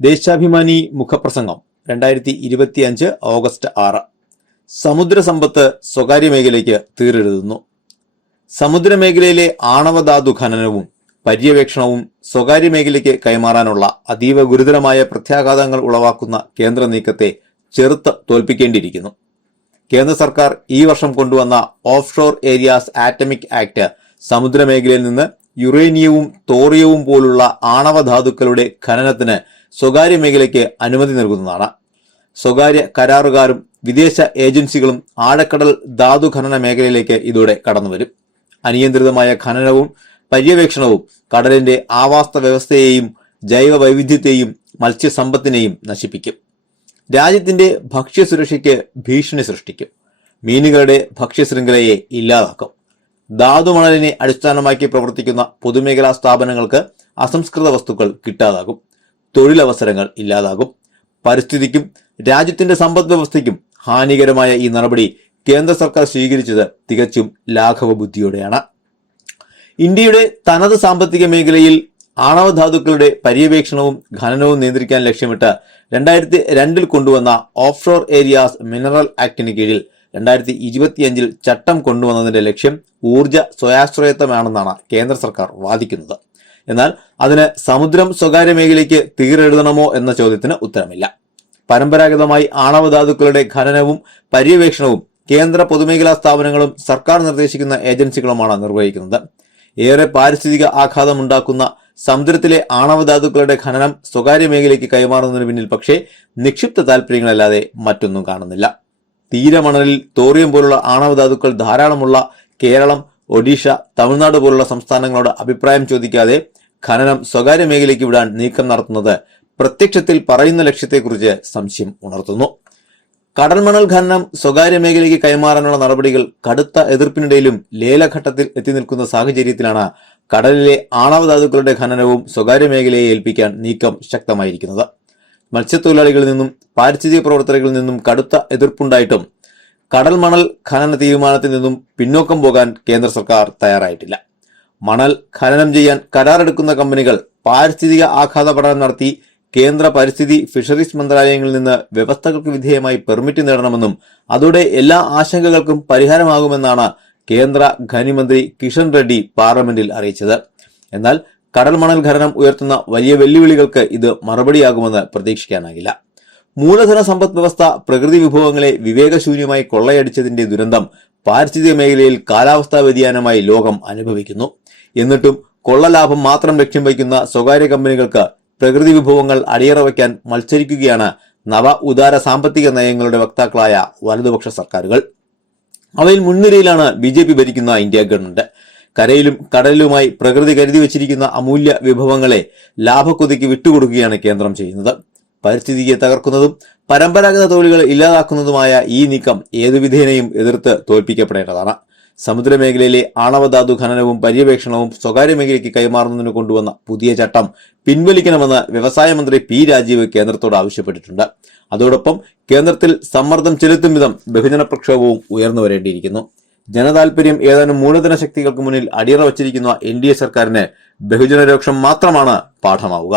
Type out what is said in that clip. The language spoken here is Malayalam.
ദേശാഭിമാനി മുഖപ്രസംഗം 2025 ഓഗസ്റ്റ് 6. സമുദ്രസമ്പത്ത് സ്വകാര്യ മേഖലയ്ക്ക് തീരെഴുതുന്നു. സമുദ്രമേഖലയിലെ ആണവധാതു ഖനനവും പര്യവേക്ഷണവും സ്വകാര്യ മേഖലയ്ക്ക് കൈമാറാനുള്ള അതീവ ഗുരുതരമായ പ്രത്യാഘാതങ്ങൾ ഉളവാക്കുന്ന കേന്ദ്ര നീക്കത്തെ ചെറുത്ത് തോൽപ്പിക്കേണ്ടിയിരിക്കുന്നു. കേന്ദ്ര സർക്കാർ ഈ വർഷം കൊണ്ടുവന്ന offshore areas atomic act സമുദ്രമേഖലയിൽ നിന്ന് യുറേനിയവും തോറിയവും പോലുള്ള ആണവധാതുക്കളുടെ ഖനനത്തിന് സ്വകാര്യ മേഖലയ്ക്ക് അനുമതി നൽകുന്നതാണ്. സ്വകാര്യ കരാറുകാരും വിദേശ ഏജൻസികളും ആഴക്കടൽ ധാതു ഖനന മേഖലയിലേക്ക് ഇതോടെ കടന്നുവരും. അനിയന്ത്രിതമായ ഖനനവും പര്യവേക്ഷണവും കടലിന്റെ ആവാസ വ്യവസ്ഥയെയും ജൈവ വൈവിധ്യത്തെയും മത്സ്യസമ്പത്തിനെയും നശിപ്പിക്കും. രാജ്യത്തിന്റെ ഭക്ഷ്യസുരക്ഷയ്ക്ക് ഭീഷണി സൃഷ്ടിക്കും. മീനുകളുടെ ഭക്ഷ്യശൃംഖലയെ ഇല്ലാതാക്കും. ധാതുമണലിനെ അടിസ്ഥാനമാക്കി പ്രവർത്തിക്കുന്ന പൊതുമേഖലാ സ്ഥാപനങ്ങൾക്ക് അസംസ്കൃത വസ്തുക്കൾ കിട്ടാതാകും. തൊഴിലവസരങ്ങൾ ഇല്ലാതാകും. പരിസ്ഥിതിക്കും രാജ്യത്തിന്റെ സമ്പദ് വ്യവസ്ഥയ്ക്കും ഹാനികരമായ ഈ നടപടി കേന്ദ്ര സർക്കാർ സ്വീകരിച്ചത് തികച്ചും ലാഘവ ബുദ്ധിയോടെയാണ്. ഇന്ത്യയുടെ തനത് സാമ്പത്തിക മേഖലയിൽ ആണവധാതുക്കളുടെ പര്യവേക്ഷണവും ഖനനവും നിയന്ത്രിക്കാൻ ലക്ഷ്യമിട്ട് 2002 കൊണ്ടുവന്ന ഓഫ് ഷോർ ഏരിയാസ് മിനറൽ ആക്ടിന് കീഴിൽ 2025 ചട്ടം കൊണ്ടുവന്നതിന്റെ ലക്ഷ്യം ഊർജ സ്വയാശ്രയത്വമാണെന്നാണ് കേന്ദ്ര സർക്കാർ വാദിക്കുന്നത്. എന്നാൽ അതിന് സമുദ്രം സ്വകാര്യ മേഖലയ്ക്ക് തീരെഴുതണമോ എന്ന ചോദ്യത്തിന് ഉത്തരമില്ല. പരമ്പരാഗതമായി ആണവധാതുക്കളുടെ ഖനനവും പര്യവേക്ഷണവും കേന്ദ്ര പൊതുമേഖലാ സ്ഥാപനങ്ങളും സർക്കാർ നിർദ്ദേശിക്കുന്ന ഏജൻസികളുമാണ് നിർവഹിക്കുന്നത്. ഏറെ പാരിസ്ഥിതിക ആഘാതമുണ്ടാക്കുന്ന സമുദ്രത്തിലെ ആണവധാതുക്കളുടെ ഖനനം സ്വകാര്യ മേഖലയ്ക്ക് കൈമാറുന്നതിന് പിന്നിൽ പക്ഷേ നിക്ഷിപ്ത താല്പര്യങ്ങളല്ലാതെ മറ്റൊന്നും കാണുന്നില്ല. തീരമണലിൽ തോറിയം പോലുള്ള ആണവധാതുക്കൾ ധാരാളമുള്ള കേരളം, ഒഡീഷ, തമിഴ്നാട് പോലുള്ള സംസ്ഥാനങ്ങളോട് അഭിപ്രായം ചോദിക്കാതെ ഖനനം സ്വകാര്യ മേഖലയ്ക്ക് വിടാൻ നീക്കം നടത്തുന്നത് പ്രത്യക്ഷത്തിൽ പറയുന്ന ലക്ഷ്യത്തെക്കുറിച്ച് സംശയം ഉണർത്തുന്നു. കടൽമണൽ ഖനനം സ്വകാര്യ മേഖലയ്ക്ക് കൈമാറാനുള്ള നടപടികൾ കടുത്ത എതിർപ്പിനിടയിലും ലേലഘട്ടത്തിൽ എത്തി നിൽക്കുന്ന സാഹചര്യത്തിലാണ് കടലിലെ ആണവധാതുക്കളുടെ ഖനനവും സ്വകാര്യ മേഖലയെ ഏൽപ്പിക്കാൻ നീക്കം ശക്തമായിരിക്കുന്നത്. മത്സ്യത്തൊഴിലാളികളിൽ നിന്നും പാരിസ്ഥിതിക പ്രവർത്തകരിൽ നിന്നും കടുത്ത എതിർപ്പുണ്ടായിട്ടും കടൽ മണൽ ഖനന തീരുമാനത്തിൽ നിന്നും പിന്നോക്കം പോകാൻ കേന്ദ്ര സർക്കാർ തയ്യാറായിട്ടില്ല. മണൽ ഖനനം ചെയ്യാൻ കരാറെടുക്കുന്ന കമ്പനികൾ പാരിസ്ഥിതിക ആഘാത പഠനം നടത്തി കേന്ദ്ര പരിസ്ഥിതി ഫിഷറീസ് മന്ത്രാലയങ്ങളിൽ നിന്ന് വ്യവസ്ഥകൾക്ക് വിധേയമായി പെർമിറ്റ് നേടണമെന്നും അതോടെ എല്ലാ ആശങ്കകൾക്കും പരിഹാരമാകുമെന്നാണ് കേന്ദ്ര ഖനിമന്ത്രി കിഷൻ റെഡ്ഡി പാർലമെന്റിൽ അറിയിച്ചത്. എന്നാൽ കടൽ മണൽ ഖനനം ഉയർത്തുന്ന വലിയ വെല്ലുവിളികൾക്ക് ഇത് മറുപടിയാകുമെന്ന് പ്രതീക്ഷിക്കാനാകില്ല. മൂലധന സമ്പദ് വ്യവസ്ഥ പ്രകൃതി വിഭവങ്ങളെ വിവേകശൂന്യമായി കൊള്ളയടിച്ചതിന്റെ ദുരന്തം പാരിസ്ഥിതിക മേഖലയിൽ കാലാവസ്ഥാ വ്യതിയാനമായി ലോകം അനുഭവിക്കുന്നു. എന്നിട്ടും കൊള്ളലാഭം മാത്രം ലക്ഷ്യം വയ്ക്കുന്ന സ്വകാര്യ കമ്പനികൾക്ക് പ്രകൃതി വിഭവങ്ങൾ അടിയറ വയ്ക്കാൻ മത്സരിക്കുകയാണ് നവ ഉദാര സാമ്പത്തിക നയങ്ങളുടെ വക്താക്കളായ വലതുപക്ഷ സർക്കാരുകൾ. അവയിൽ മുൻനിരയിലാണ് BJP ഭരിക്കുന്ന ഇന്ത്യ ഗവൺമെന്റ്. കരയിലും കടലിലുമായി പ്രകൃതി കരുതി വച്ചിരിക്കുന്ന അമൂല്യ വിഭവങ്ങളെ ലാഭക്കൊതിക്ക് വിട്ടുകൊടുക്കുകയാണ് കേന്ദ്രം ചെയ്യുന്നത്. പരിസ്ഥിതിയെ തകർക്കുന്നതും പരമ്പരാഗത തൊഴിലുകൾ ഇല്ലാതാക്കുന്നതുമായ ഈ നീക്കം ഏതു വിധേനയും എതിർത്ത് തോൽപ്പിക്കപ്പെടേണ്ടതാണ്. സമുദ്രമേഖലയിലെ ആണവധാതു ഖനനവും പര്യവേക്ഷണവും സ്വകാര്യ മേഖലയ്ക്ക് കൈമാറുന്നതിന് കൊണ്ടുവന്ന പുതിയ ചട്ടം പിൻവലിക്കണമെന്ന് വ്യവസായ മന്ത്രി P. രാജീവ് കേന്ദ്രത്തോട് ആവശ്യപ്പെട്ടിട്ടുണ്ട്. അതോടൊപ്പം കേന്ദ്രത്തിൽ സമ്മർദ്ദം ചെലുത്തും വിധം ബഹുജന പ്രക്ഷോഭവും ഉയർന്നു വരേണ്ടിയിരിക്കുന്നു. ജനതാൽപര്യം ഏതാനും മൂലധന ശക്തികൾക്ക് മുന്നിൽ അടിയറ വച്ചിരിക്കുന്ന NDA സർക്കാരിന് ബഹുജനരോക്ഷം മാത്രമാണ് പാഠമാവുക.